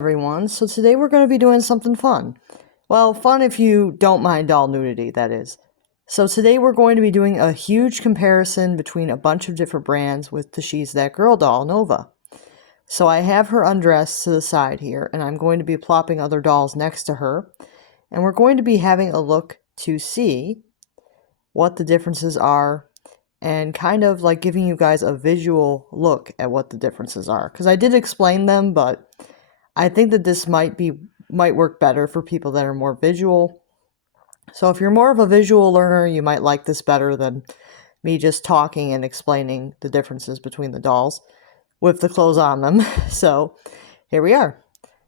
Everyone. So today we're going to be doing something fun. Well, fun if you don't mind doll nudity, that is. So today we're going to be doing a huge comparison between a bunch of different brands with the She's That Girl doll, Nova. So I have her undressed to the side here, and I'm going to be plopping other dolls next to her. And we're going to be having a look to see what the differences are and kind of like giving you guys a visual look at what the differences are. Because I did explain them, but I think that this might work better for people that are more visual. So if you're more of a visual learner, you might like this better than me just talking and explaining the differences between the dolls with the clothes on them. So here we are.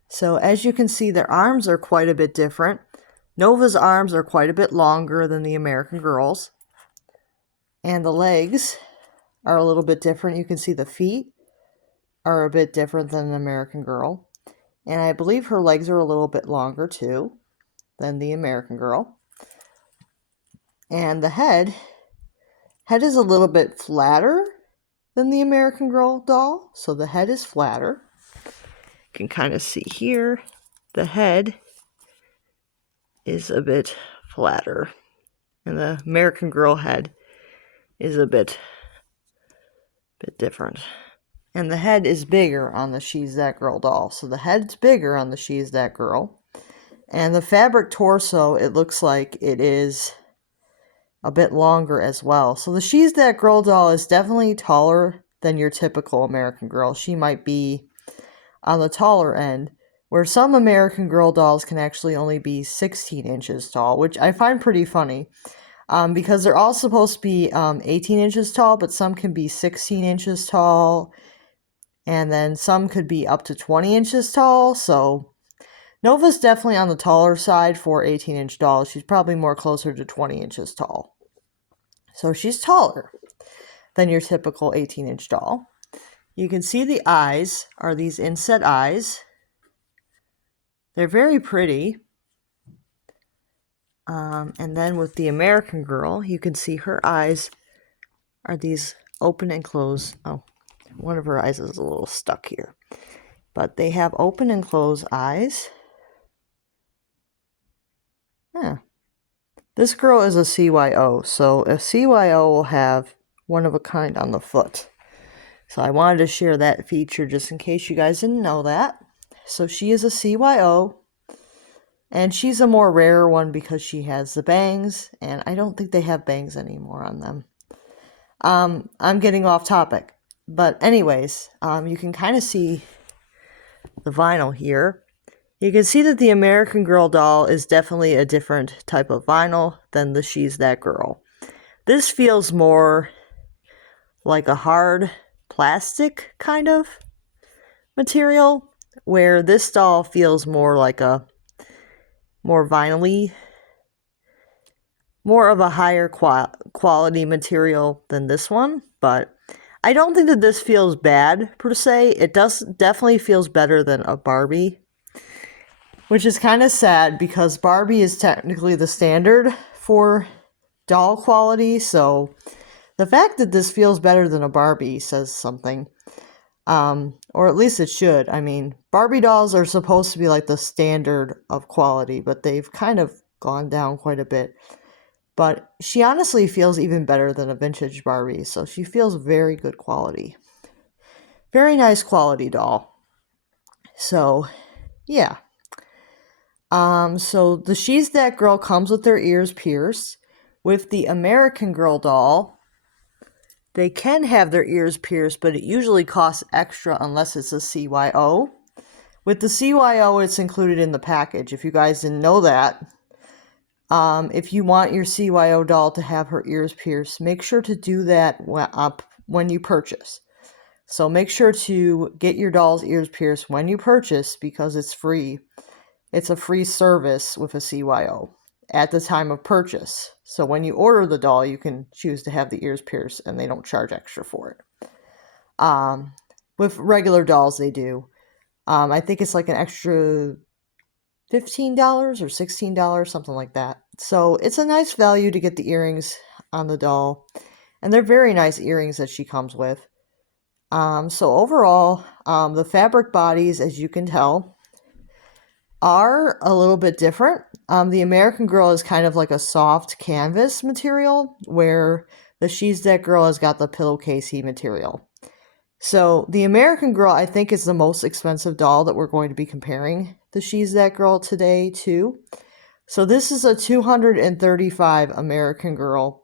So as you can see, their arms are quite a bit different. Nova's arms are quite a bit longer than the American Girl's. And the legs are a little bit different. You can see the feet are a bit different than the American Girl. And I believe her legs are a little bit longer too than the American Girl. And the head is a little bit flatter than the American Girl doll. So the head is flatter. You can kind of see here, the head is a bit flatter. And the American Girl head is a bit different. And the head is bigger on the She's That Girl doll. So the head's bigger on the She's That Girl. And the fabric torso, it looks like it is a bit longer as well. So the She's That Girl doll is definitely taller than your typical American Girl. She might be on the taller end, where some American Girl dolls can actually only be 16 inches tall, which I find pretty funny. Because they're all supposed to be 18 inches tall, but some can be 16 inches tall. And then some could be up to 20 inches tall. So Nova's definitely on the taller side for 18-inch dolls. She's probably more closer to 20 inches tall. So she's taller than your typical 18-inch doll. You can see the eyes are these inset eyes. They're very pretty. And then with the American Girl, you can see her eyes are these open and close. Oh, one of her eyes is a little stuck here. But they have open and closed eyes. Yeah. This girl is a CYO, so a CYO will have one of a kind on the foot. So I wanted to share that feature just in case you guys didn't know that. So she is a CYO, and she's a more rare one because she has the bangs, and I don't think they have bangs anymore on them. I'm getting off topic. But anyways, you can kind of see the vinyl here. You can see that the American Girl doll is definitely a different type of vinyl than the She's That Girl. This feels more like a hard plastic kind of material, where this doll feels more like a more vinyl-y, more of a higher quality material than this one. But I don't think that this feels bad per se. It definitely feels better than a Barbie, which is kind of sad because Barbie is technically the standard for doll quality. So the fact that this feels better than a Barbie says something. Or at least it should. I mean, Barbie dolls are supposed to be like the standard of quality, but they've kind of gone down quite a bit. But she honestly feels even better than a vintage Barbie, so she feels very good quality. Very nice quality doll. So, yeah. So the She's That Girl comes with their ears pierced. With the American Girl doll, they can have their ears pierced, but it usually costs extra unless it's a CYO. With the CYO, it's included in the package. If you guys didn't know that, if you want your CYO doll to have her ears pierced, make sure to do that when you purchase. So make sure to get your doll's ears pierced when you purchase because it's free. It's a free service with a CYO at the time of purchase. So when you order the doll, you can choose to have the ears pierced and they don't charge extra for it. With regular dolls, they do. I think it's like an extra $15 or $16, something like that. So it's a nice value to get the earrings on the doll. And they're very nice earrings that she comes with. So overall, the fabric bodies, as you can tell, are a little bit different. The American Girl is kind of like a soft canvas material, where the She's That Girl has got the pillowcasey material. So the American Girl, I think, is the most expensive doll that we're going to be comparing the She's That Girl today to. So this is a $235 American Girl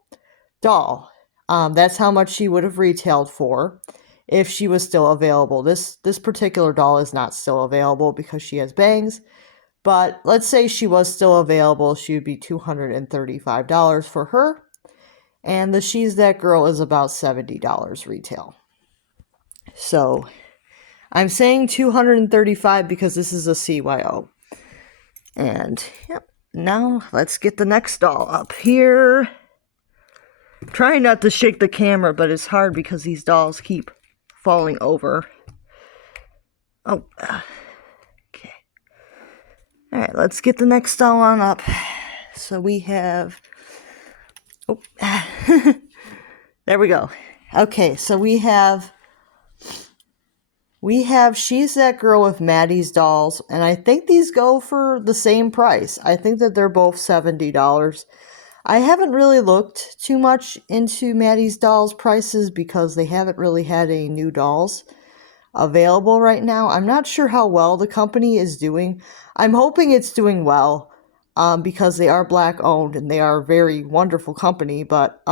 doll. That's how much she would have retailed for if she was still available. This particular doll is not still available because she has bangs. But let's say she was still available, she would be $235 for her. And the She's That Girl is about $70 retail. So I'm saying 235 because this is a CYO. And yep, now let's get the next doll up here. Trying not to shake the camera, but it's hard because these dolls keep falling over. Oh, okay. All right, let's get the next doll on up. So we have, oh, there we go. Okay, so we have She's That Girl with Maddie's dolls, and I think these go for the same price. I think that they're both $70. I haven't really looked too much into Maddie's dolls prices because they haven't really had any new dolls available right now. I'm not sure how well the company is doing. I'm hoping it's doing well because they are Black owned and they are a very wonderful company. But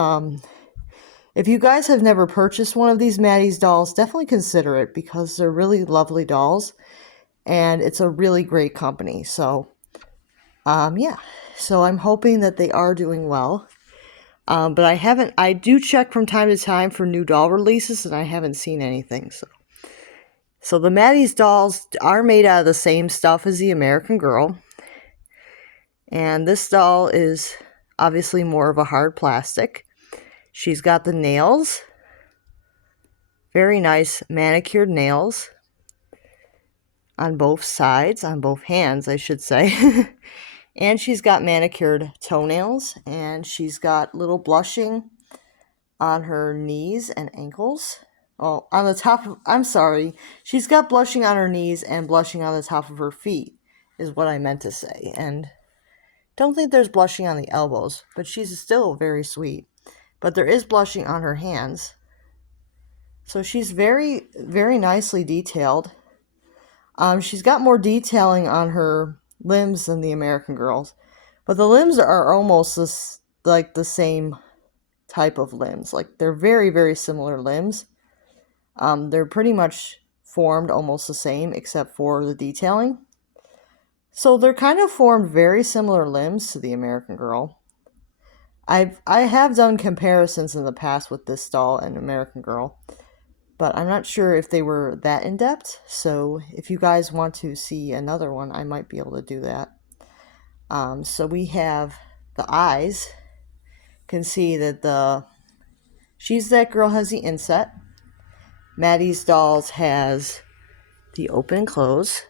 if you guys have never purchased one of these Maddie's dolls, definitely consider it because they're really lovely dolls and it's a really great company. So yeah, so I'm hoping that they are doing well. But I do check from time to time for new doll releases and I haven't seen anything. So the Maddie's dolls are made out of the same stuff as the American Girl. And this doll is obviously more of a hard plastic. She's got the nails. Very nice manicured nails. On both sides, on both hands, I should say. And she's got manicured toenails. And she's got little blushing on her knees and ankles. Oh, on the top of, I'm sorry. She's got blushing on her knees and blushing on the top of her feet, is what I meant to say. And don't think there's blushing on the elbows, but she's still very sweet. But there is blushing on her hands. So she's very, very nicely detailed. She's got more detailing on her limbs than the American Girls. But the limbs are almost like the same type of limbs. Like, they're very, very similar limbs. They're pretty much formed almost the same except for the detailing. So they're kind of formed very similar limbs to the American Girl. I have done comparisons in the past with this doll and American Girl, but I'm not sure if they were that in-depth. So if you guys want to see another one, I might be able to do that. So we have the eyes. You can see that the She's That Girl has the inset. Maddie's dolls has the open and close.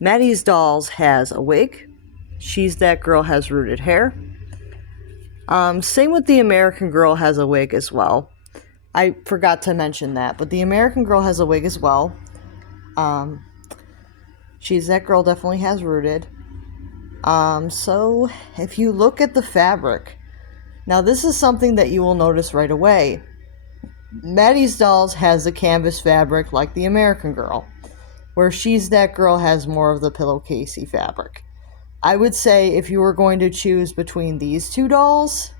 Maddie's dolls has a wig. She's That Girl has rooted hair. Same with the American Girl has a wig as well. I forgot to mention that, but the American Girl has a wig as well. She's That Girl definitely has rooted. So if you look at the fabric, now this is something that you will notice right away. Maddie's dolls has the canvas fabric like the American Girl, where She's That Girl has more of the pillowcasey fabric. I would say if you were going to choose between these two dolls,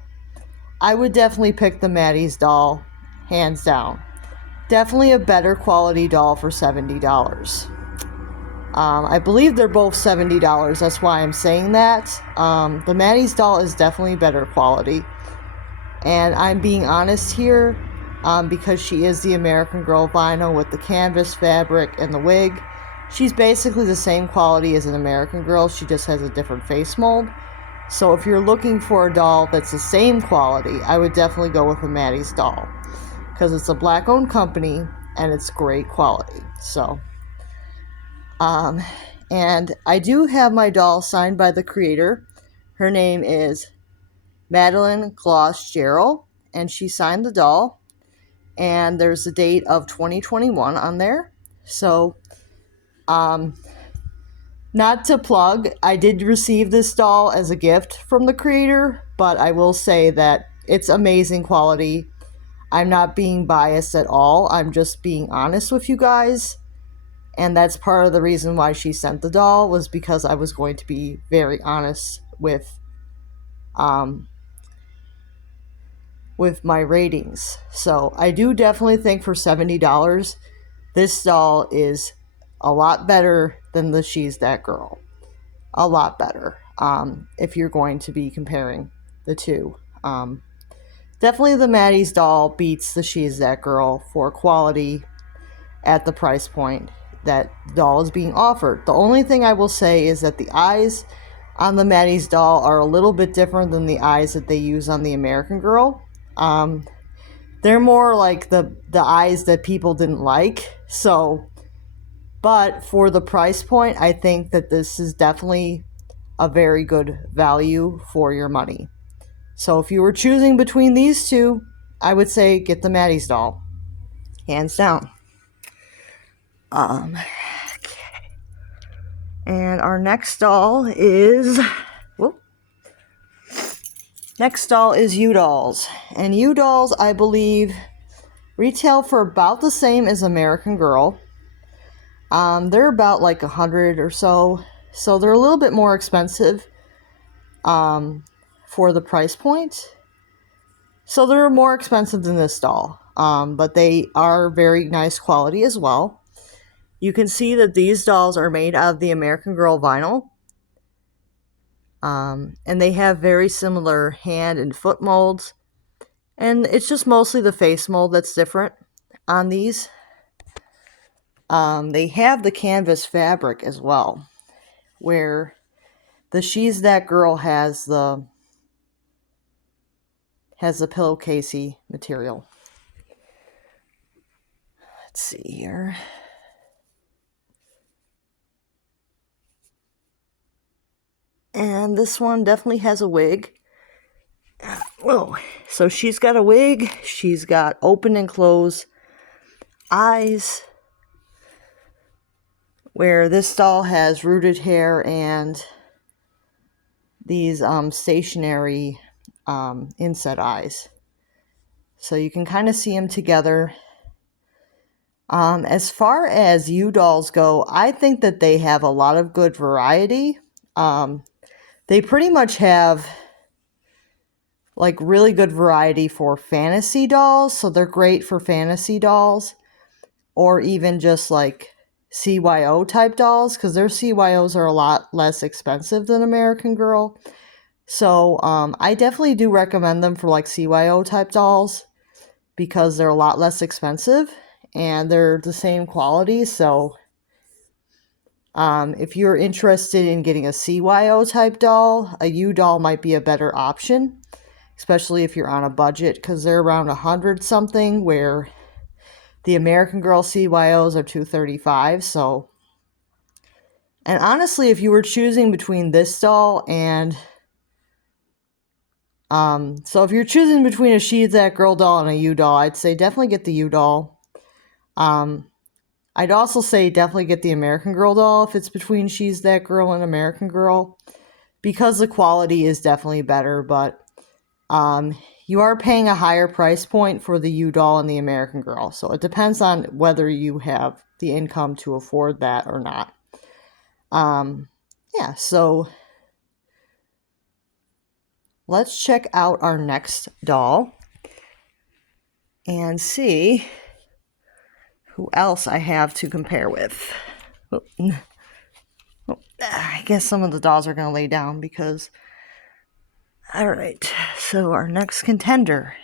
I would definitely pick the Maddie's doll, hands down. Definitely a better quality doll for $70. I believe they're both $70, that's why I'm saying that. The Maddie's doll is definitely better quality. And I'm being honest here, because she is the American Girl vinyl with the canvas fabric and the wig. She's basically the same quality as an American Girl, she just has a different face mold. So if you're looking for a doll that's the same quality, I would definitely go with a Maddie's doll. Because it's a Black-owned company, and it's great quality. So, and I do have my doll signed by the creator. Her name is Madeline Gloss-Gerald, and she signed the doll. And there's a date of 2021 on there. So, Not to plug, I did receive this doll as a gift from the creator, but I will say that it's amazing quality. I'm not being biased at all. I'm just being honest with you guys. And that's part of the reason why she sent the doll, was because I was going to be very honest um, with my ratings. So I do definitely think for $70, this doll is a lot better than the She's That Girl. A lot better, if you're going to be comparing the two. Definitely the Maddie's doll beats the She's That Girl for quality at the price point that the doll is being offered. The only thing I will say is that the eyes on the Maddie's doll are a little bit different than the eyes that they use on the American Girl. They're more like the eyes that people didn't like. So, but for the price point, I think that this is definitely a very good value for your money. So if you were choosing between these two, I would say get the Maddie's doll. Hands down. Okay. And our next doll is... Next doll is U-Dolls. And U-Dolls, I believe, retail for about the same as American Girl. They're about like $100 or so. So they're a little bit more expensive for the price point. So they're more expensive than this doll. But they are very nice quality as well. You can see that these dolls are made out of the American Girl vinyl. And they have very similar hand and foot molds. And it's just mostly the face mold that's different on these. They have the canvas fabric as well, where the She's That Girl has the pillowcasey material. Let's see here. And this one definitely has a wig. Whoa. So she's got a wig. She's got open and closed eyes. Where this doll has rooted hair and these stationary inset eyes. So you can kind of see them together. As far as U-Dolls go, I think that they have a lot of good variety. They pretty much have like really good variety for fantasy dolls. So they're great for fantasy dolls, or even just like CYO type dolls, because their CYOs are a lot less expensive than American Girl. So I definitely do recommend them for like CYO type dolls, because they're a lot less expensive and they're the same quality. So if you're interested in getting a CYO type doll, a U-Doll might be a better option, especially if you're on a budget, because they're around 100 something, where the American Girl CYOs are $235. So, and honestly, if you were choosing between this doll and so if you're choosing between a She's That Girl doll and a U-Doll, I'd say definitely get the U-Doll. I'd also say definitely get the American Girl doll if it's between She's That Girl and American Girl, because the quality is definitely better, but you are paying a higher price point for the U-Doll and the American Girl. So it depends on whether you have the income to afford that or not. Yeah, so let's check out our next doll and see who else I have to compare with. Oh, I guess some of the dolls are going to lay down because... Alright, so our next contender.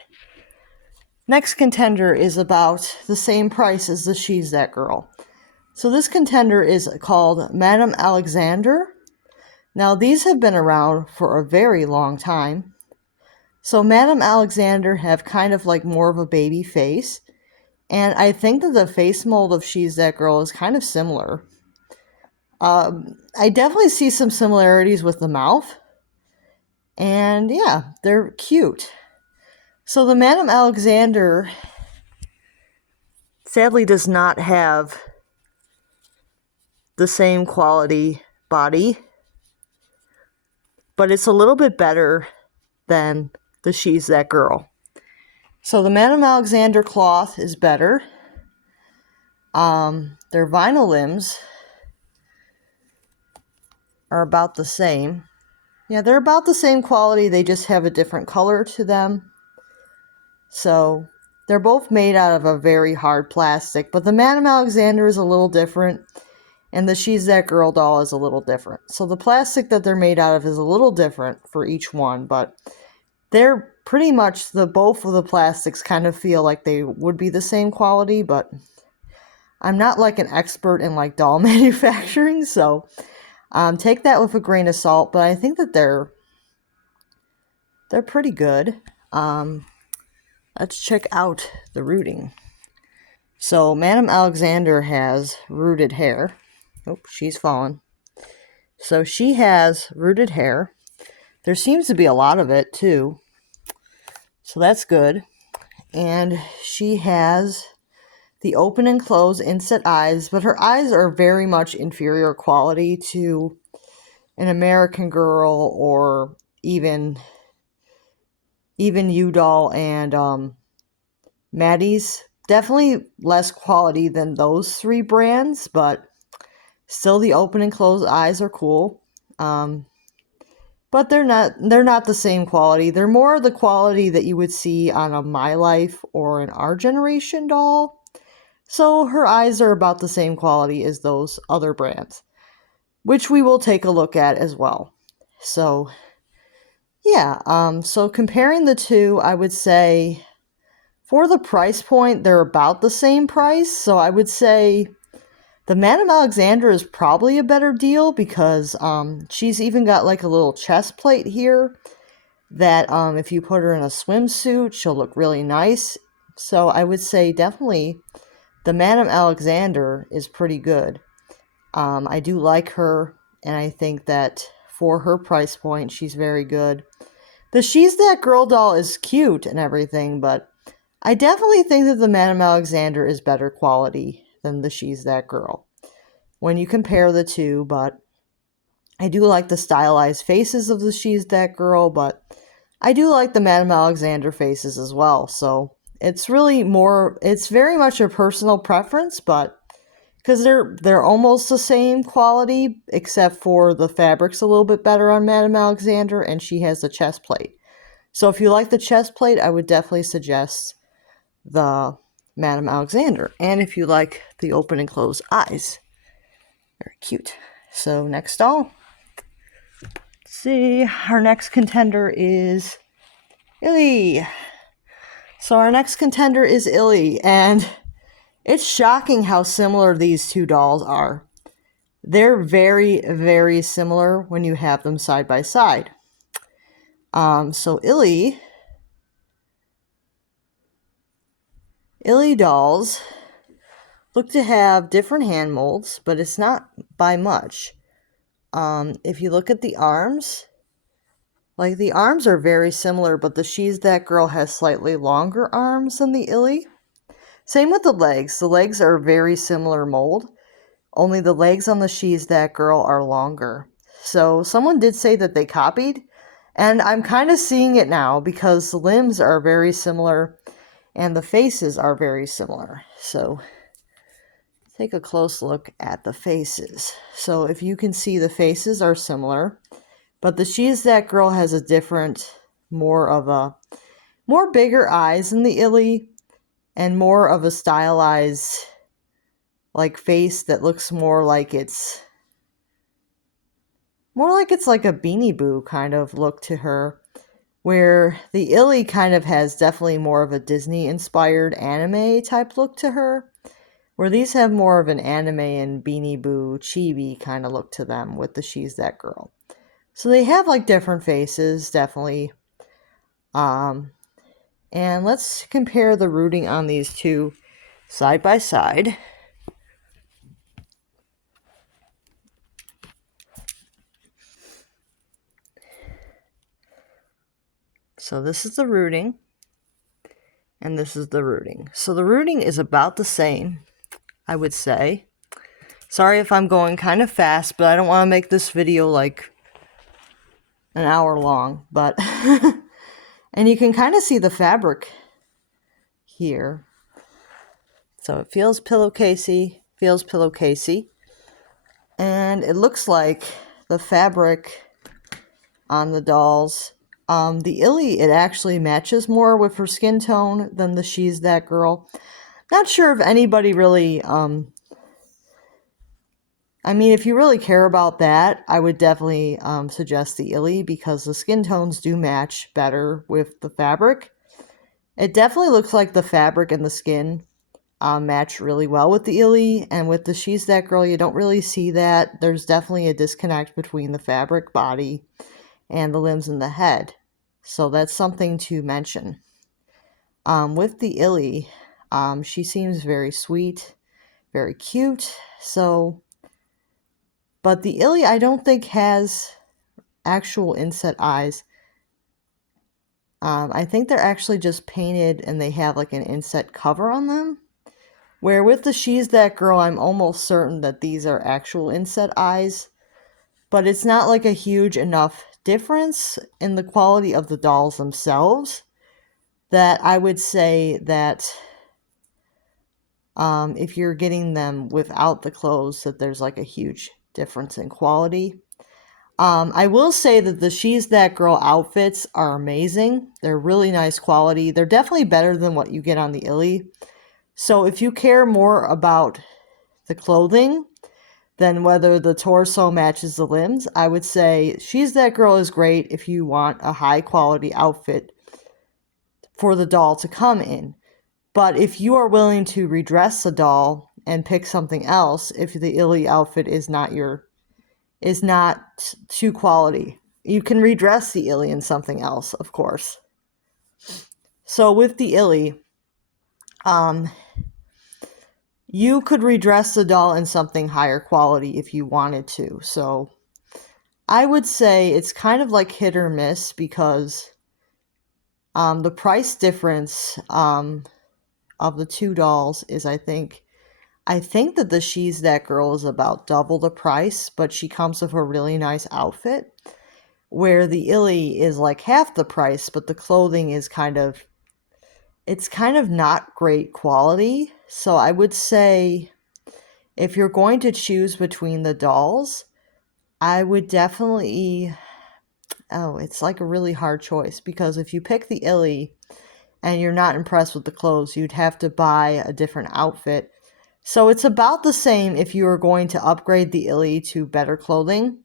Next contender is about the same price as the She's That Girl. So this contender is called Madame Alexander. Now these have been around for a very long time. So Madame Alexander have kind of like more of a baby face. And I think that the face mold of She's That Girl is kind of similar. I definitely see some similarities with the mouth. And yeah, they're cute. So the Madame Alexander sadly does not have the same quality body, but it's a little bit better than the She's That Girl. So the Madame Alexander cloth is better. Their vinyl limbs are about the same. Yeah, they're about the same quality, they just have a different color to them. So they're both made out of a very hard plastic, but the Madame Alexander is a little different, and the She's That Girl doll is a little different. So the plastic that they're made out of is a little different for each one, but they're pretty much both of the plastics kind of feel like they would be the same quality, but I'm not like an expert in like doll manufacturing, so take that with a grain of salt, but I think that they're pretty good. Let's check out the rooting. So Madame Alexander has rooted hair. Oh, she's fallen. So she has rooted hair. There seems to be a lot of it too. So that's good. And she has the open and close inset eyes, but her eyes are very much inferior quality to an American Girl or even U-Doll and Maddie's. Definitely less quality than those three brands, but still the open and closed eyes are cool. But they're not the same quality. They're more the quality that you would see on a My Life or an Our Generation doll. So her eyes are about the same quality as those other brands, which we will take a look at as well. So yeah, so comparing the two, I would say for the price point, they're about the same price. So I would say the Madame Alexander is probably a better deal because she's even got like a little chest plate here that if you put her in a swimsuit, she'll look really nice. So I would say definitely the Madame Alexander is pretty good. I do like her, and I think that for her price point, she's very good. The She's That Girl doll is cute and everything, but I definitely think that the Madame Alexander is better quality than the She's That Girl when you compare the two, but I do like the stylized faces of the She's That Girl, but I do like the Madame Alexander faces as well. So it's really it's very much a personal preference, but because they're almost the same quality, except for the fabric's a little bit better on Madame Alexander, and she has the chest plate. So if you like the chest plate, I would definitely suggest the Madame Alexander. And if you like the open and closed eyes. Very cute. So next doll. Let's see, our next contender is Illy. So our next contender is Illy, and it's shocking how similar these two dolls are. They're very, very similar when you have them side by side. So Illy dolls look to have different hand molds, but it's not by much. If you look at the arms, like the arms are very similar, but the She's That Girl has slightly longer arms than the Illy. Same with the legs. The legs are very similar mold, only the legs on the She's That Girl are longer. So someone did say that they copied, and I'm kind of seeing it now because the limbs are very similar and the faces are very similar. So take a close look at the faces. So if you can see, the faces are similar, but the She's That Girl has a different, more bigger eyes than the Illy, and more of a stylized like face that looks more like it's like a Beanie Boo kind of look to her, where the Illy kind of has definitely more of a Disney inspired anime type look to her, where these have more of an anime and Beanie Boo chibi kind of look to them with the She's That Girl. So they have like different faces, definitely. And let's compare the rooting on these two side by side. So this is the rooting, and this is the rooting. So the rooting is about the same, I would say. Sorry if I'm going kind of fast, but I don't want to make this video like an hour long, but and you can kind of see the fabric here. So it feels pillowcasey, and it looks like the fabric on the dolls, the Illy, it actually matches more with her skin tone than the She's That Girl. Not sure if anybody really, I mean, if you really care about that, I would definitely suggest the Illy, because the skin tones do match better with the fabric. It definitely looks like the fabric and the skin match really well with the Illy, and with the She's That Girl, you don't really see that. There's definitely a disconnect between the fabric body and the limbs and the head. So that's something to mention. With the Illy, she seems very sweet, very cute. So, but the Illy, I don't think has actual inset eyes. I think they're actually just painted and they have like an inset cover on them. Where with the She's That Girl, I'm almost certain that these are actual inset eyes. But it's not like a huge enough difference in the quality of the dolls themselves that I would say that if you're getting them without the clothes, that there's like a huge difference in quality. I will say that the She's That Girl outfits are amazing. They're really nice quality. They're definitely better than what you get on the Illy. So if you care more about the clothing than whether the torso matches the limbs, I would say She's That Girl is great if you want a high quality outfit for the doll to come in. But if you are willing to redress the doll and pick something else, if the Illy outfit is not too quality, you can redress the Illy in something else, of course. So with the Illy, you could redress the doll in something higher quality if you wanted to. So I would say it's kind of like hit or miss, because the price difference of the two dolls is, I think that the She's That Girl is about double the price, but she comes with a really nice outfit, where the Illy is like half the price, but the clothing is kind of not great quality. So I would say if you're going to choose between the dolls, I would definitely, it's like a really hard choice, because if you pick the Illy and you're not impressed with the clothes, you'd have to buy a different outfit. So it's about the same if you are going to upgrade the Illy to better clothing.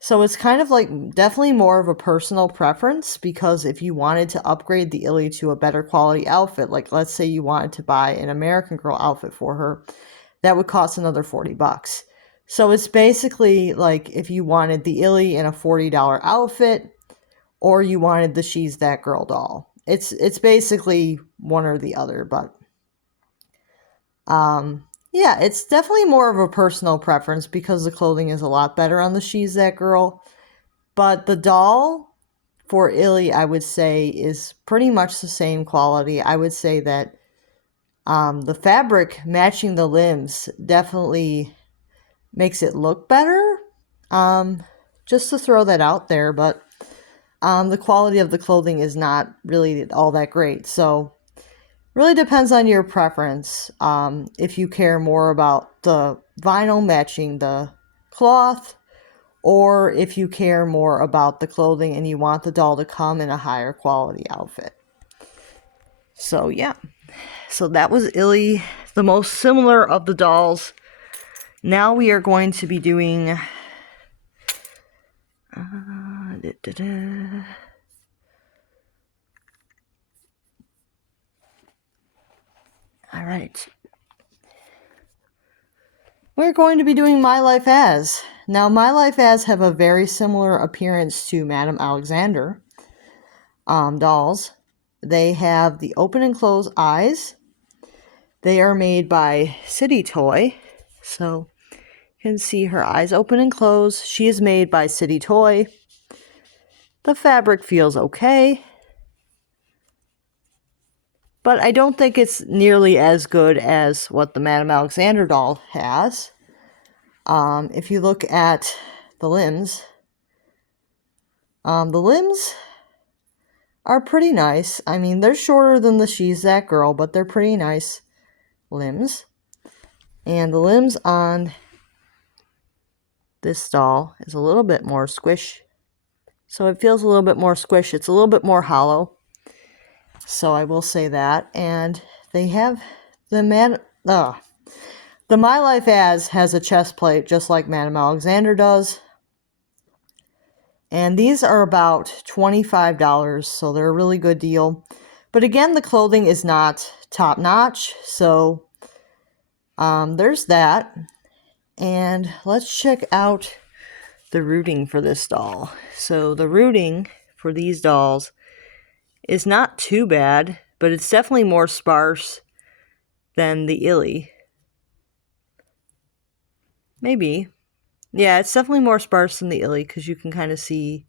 So it's kind of like definitely more of a personal preference, because if you wanted to upgrade the Illy to a better quality outfit, like let's say you wanted to buy an American Girl outfit for her, that would cost another $40. So it's basically like if you wanted the Illy in a $40 outfit, or you wanted the She's That Girl doll. It's basically one or the other, but yeah, it's definitely more of a personal preference, because the clothing is a lot better on the She's That Girl. But the doll for Illy, I would say, is pretty much the same quality. I would say that the fabric matching the limbs definitely makes it look better. Just to throw that out there, but the quality of the clothing is not really all that great. So really depends on your preference. If you care more about the vinyl matching the cloth, or if you care more about the clothing and you want the doll to come in a higher quality outfit. So yeah, so that was Illy, the most similar of the dolls. Now we are going to be doing all right. We're going to be doing My Life As. Now, My Life As have a very similar appearance to Madame Alexander dolls. They have the open and closed eyes. They are made by City Toy. So you can see her eyes open and close. She is made by City Toy. The fabric feels okay, but I don't think it's nearly as good as what the Madame Alexander doll has. If you look at the limbs are pretty nice. I mean, they're shorter than the She's That Girl, but they're pretty nice limbs. And the limbs on this doll is a little bit more squish. So it feels a little bit more squish. It's a little bit more hollow. So I will say that. And they have the My Life As has a chest plate just like Madame Alexander does. And these are about $25, so they're a really good deal. But again, the clothing is not top notch, so there's that. And let's check out the rooting for this doll. So the rooting for these dolls is not too bad, but it's definitely more sparse than the Illy. Maybe. Yeah, it's definitely more sparse than the Illy because you can kind of see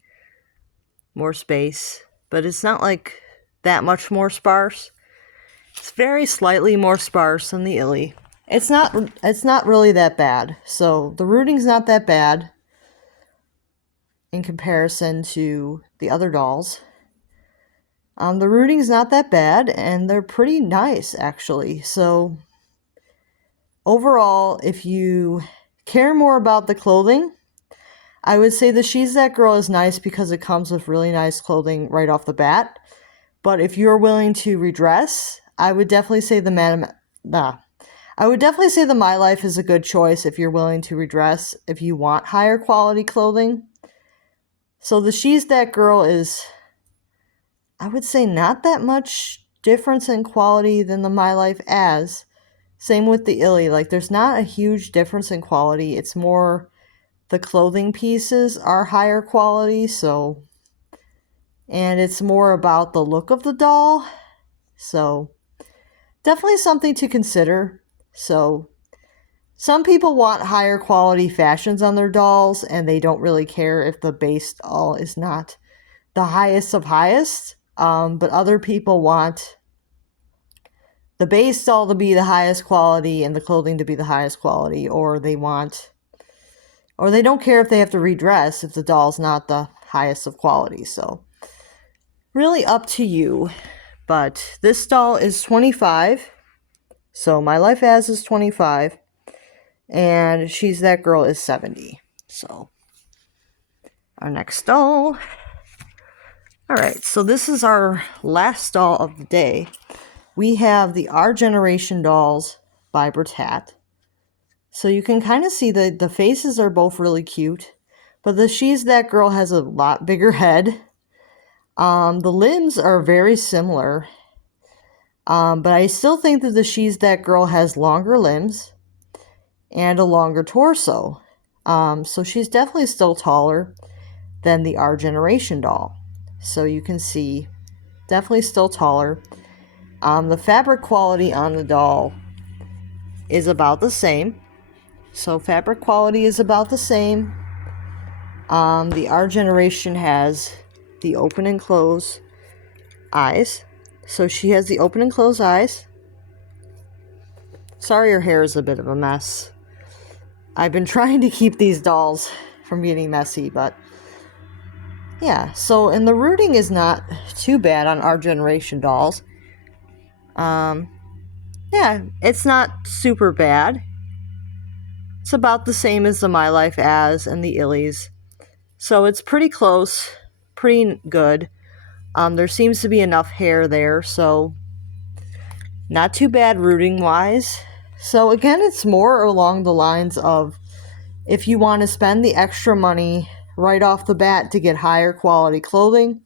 more space, but it's not like that much more sparse. It's very slightly more sparse than the Illy. It's not really that bad. So the rooting's not that bad in comparison to the other dolls. The rooting's not that bad, and they're pretty nice, actually. So overall, if you care more about the clothing, I would say the She's That Girl is nice because it comes with really nice clothing right off the bat. But if you're willing to redress, I would definitely say the My Life is a good choice if you're willing to redress, if you want higher quality clothing. So the She's That Girl is, I would say, not that much difference in quality than the My Life As. Same with the Illy. Like, there's not a huge difference in quality. It's more the clothing pieces are higher quality, so, and it's more about the look of the doll. So definitely something to consider. So some people want higher quality fashions on their dolls, and they don't really care if the base doll is not the highest of highest. But other people want the base doll to be the highest quality and the clothing to be the highest quality, or they don't care if they have to redress if the doll's not the highest of quality. So really up to you. But this doll is $25. So My Life As is $25. And She's That Girl is $70. So our next doll. Alright, so this is our last doll of the day. We have the Our Generation dolls by Bertat. So you can kind of see the faces are both really cute. But the She's That Girl has a lot bigger head. The limbs are very similar. But I still think that the She's That Girl has longer limbs and a longer torso. So she's definitely still taller than the Our Generation doll. So you can see, definitely still taller. The fabric quality on the doll is about the same. So fabric quality is about the same. The Our Generation has the open and close eyes. So she has the open and close eyes. Sorry her hair is a bit of a mess. I've been trying to keep these dolls from getting messy, but yeah. So, and the rooting is not too bad on Our Generation dolls. Yeah, it's not super bad. It's about the same as the My Life As and the Illies. So it's pretty close, pretty good. There seems to be enough hair there, so not too bad rooting-wise. So again, it's more along the lines of if you want to spend the extra money right off the bat to get higher quality clothing,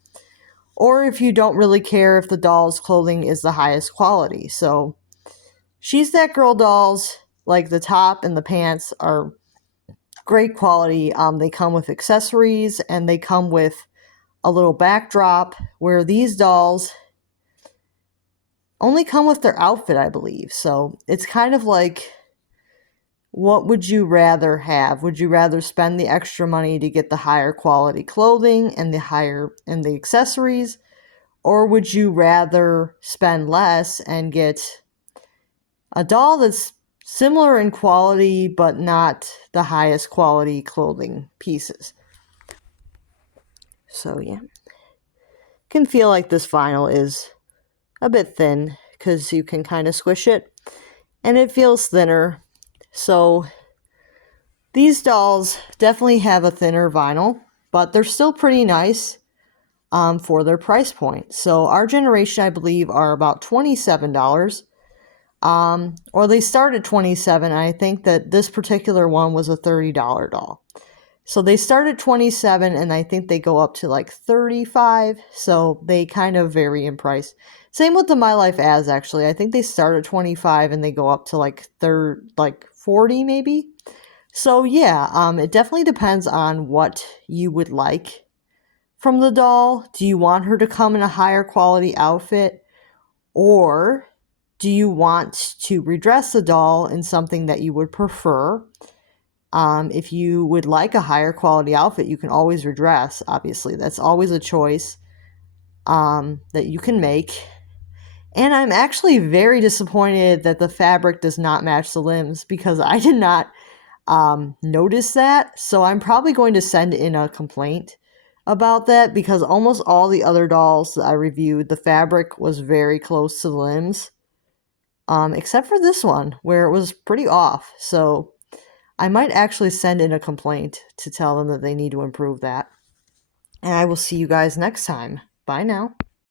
or if you don't really care if the doll's clothing is the highest quality. So She's That Girl dolls, like the top and the pants, are great quality. They come with accessories and they come with a little backdrop, where these dolls only come with their outfit, I believe. So it's kind of like, what would you rather have? Would you rather spend the extra money to get the higher quality clothing and the accessories, or would you rather spend less and get a doll that's similar in quality, but not the highest quality clothing pieces. So yeah, can feel like this vinyl is a bit thin because you can kind of squish it, and it feels thinner. So these dolls definitely have a thinner vinyl, but they're still pretty nice for their price point. So our generation, I believe, are about $27. Or they start at 27, and I think that this particular one was a $30 doll. So they start at 27, and I think they go up to like 35. So they kind of vary in price. Same with the My Life As, actually. I think they start at 25 and they go up to like 40 maybe. So yeah, it definitely depends on what you would like from the doll. Do you want her to come in a higher quality outfit, or do you want to redress the doll in something that you would prefer? If you would like a higher quality outfit, you can always redress. Obviously, that's always a choice that you can make. And I'm actually very disappointed that the fabric does not match the limbs, because I did not notice that. So I'm probably going to send in a complaint about that, because almost all the other dolls that I reviewed, the fabric was very close to the limbs, except for this one where it was pretty off. So I might actually send in a complaint to tell them that they need to improve that. And I will see you guys next time. Bye now.